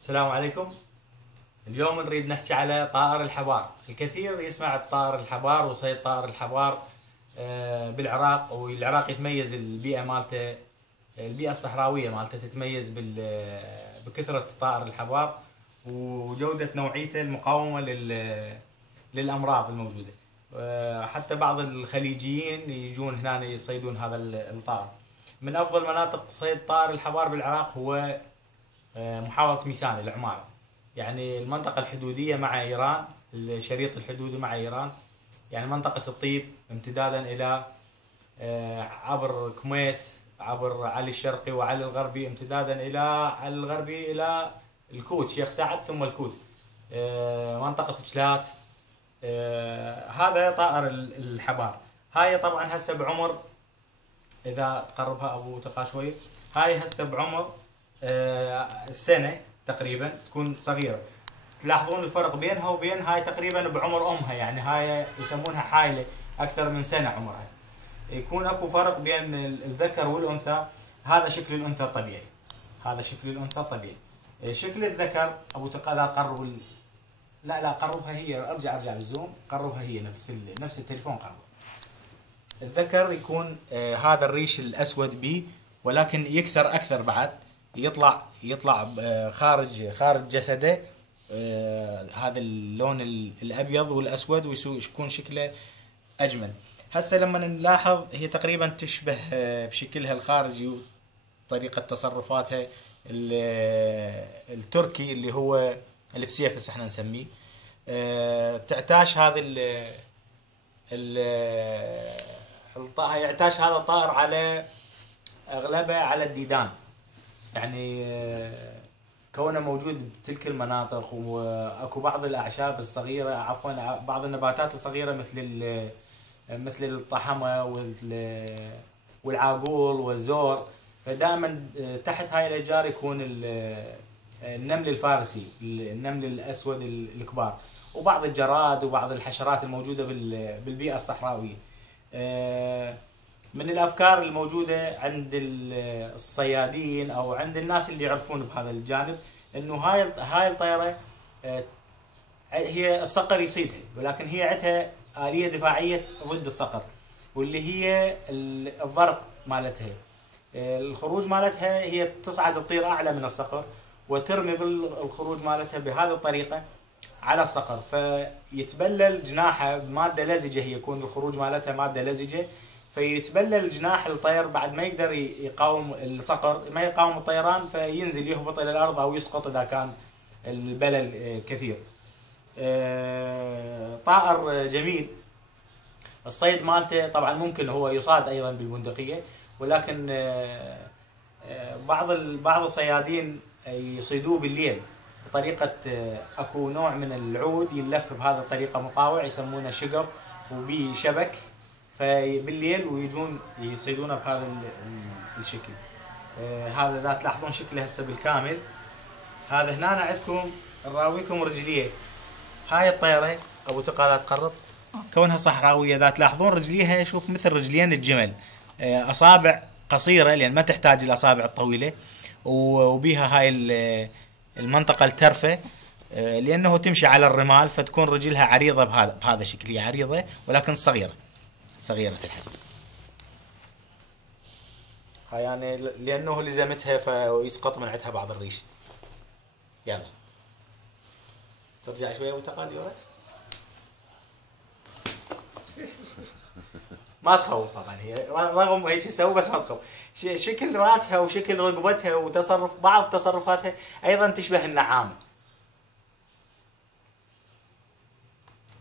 السلام عليكم. اليوم نريد نحكي على طائر الحبار. الكثير يسمع بطائر الحبار وصيد طائر الحبار بالعراق، والعراق يتميز البيئة مالته، البيئة الصحراوية مالته تتميز بكثرة طائر الحبار وجودة نوعيته المقاومة للأمراض الموجودة. حتى بعض الخليجيين يجون هنا يصيدون هذا الطائر. من أفضل مناطق صيد طائر الحبار بالعراق هو محافظة ميسان العمارة، يعني المنطقة الحدودية مع إيران، الشريط الحدودي مع إيران، يعني منطقة الطيب امتدادا إلى عبر كوميس، عبر علي الشرقي وعلي الغربي، امتدادا إلى علي الغربي إلى الكوت، شيخ سعد ثم الكوت، منطقة جلات. هذا طائر الحبار. هاي طبعا هسه بعمر، إذا تقربها أبو تقى شوي، هاي هسه بعمر السنة تقريبا، تكون صغيرة. تلاحظون الفرق بينها وبين هاي تقريبا بعمر أمها، يعني هاي يسمونها حايلة أكثر من سنة عمرها. يكون أكو فرق بين الذكر والأنثى. هذا شكل الأنثى الطبيعي، هذا شكل الأنثى الطبيعي. شكل الذكر أبو تقى قرب لا قربها هي، ارجع بالزوم، قربها هي نفس التليفون قرب. الذكر يكون هذا الريش الأسود بيه، ولكن يكثر أكثر بعد، يطلع خارج جسده هذا اللون الابيض والاسود، ويكون شكله اجمل. هسه لما نلاحظ هي تقريبا تشبه بشكلها الخارجي وطريقه تصرفاتها التركي اللي هو الفسيفس احنا نسميه. تعتاش هذا يعتاش هذا الطائر على اغلبه على الديدان، يعني كونه موجود بتلك المناطق. واكو بعض الاعشاب الصغيره، عفوا بعض النباتات الصغيره مثل الطحمه والعاقول والزور. فدائما تحت هاي الاشجار يكون النمل الفارسي، النمل الاسود الكبار، وبعض الجراد وبعض الحشرات الموجوده بالبيئه الصحراويه. من الافكار الموجوده عند الصيادين او عند الناس اللي يعرفون بهذا الجانب، انه هاي الطيره هي الصقر يصيدها، ولكن هي عندها آلية دفاعية ضد الصقر، واللي هي الضرق مالتها. الخروج مالتها هي تصعد تطير اعلى من الصقر، وترمي بالخروج مالتها بهذه الطريقه على الصقر، فيتبلل جناحه بماده لزجه، هي يكون الخروج مالتها ماده لزجه، فيتبلل جناح الطير بعد ما يقدر يقاوم الصقر، ما يقاوم الطيران، فينزل يهبط الى الارض او يسقط اذا كان البلل كثير. طائر جميل. الصيد مالته طبعا ممكن هو يصاد ايضا بالبندقيه، ولكن بعض الصيادين يصيدوه بالليل بطريقه، اكو نوع من العود يلف بهذه الطريقه مطاوع، يسمونه شقف وبي شبك، فبالليل ويجون يصيدونه بهذا الشكل. هذا اذا تلاحظون شكله هسه بالكامل. هذا هنا عندكم نراويكم رجليه. هاي الطيره ابو تقى تقرب، كونها صحراويه، اذا تلاحظون رجليها شوف مثل رجلين الجمل، اصابع قصيره لان ما تحتاج الاصابع الطويله، وبيها هاي المنطقه الترفه، لانه تمشي على الرمال، فتكون رجلها عريضه بهذا الشكل، هي عريضه ولكن صغيره الحجم. هاي يعني لانه لزمتها فيسقط من عندها بعض الريش. يلا ترجع شويه وتقالي ورا. ما تخوف طبعا، هي رغم هيك تسوي بس ما تخوف. شكل راسها وشكل رقبتها بعض تصرفاتها ايضا تشبه النعامه.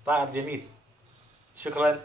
طائر جميل. شكرا.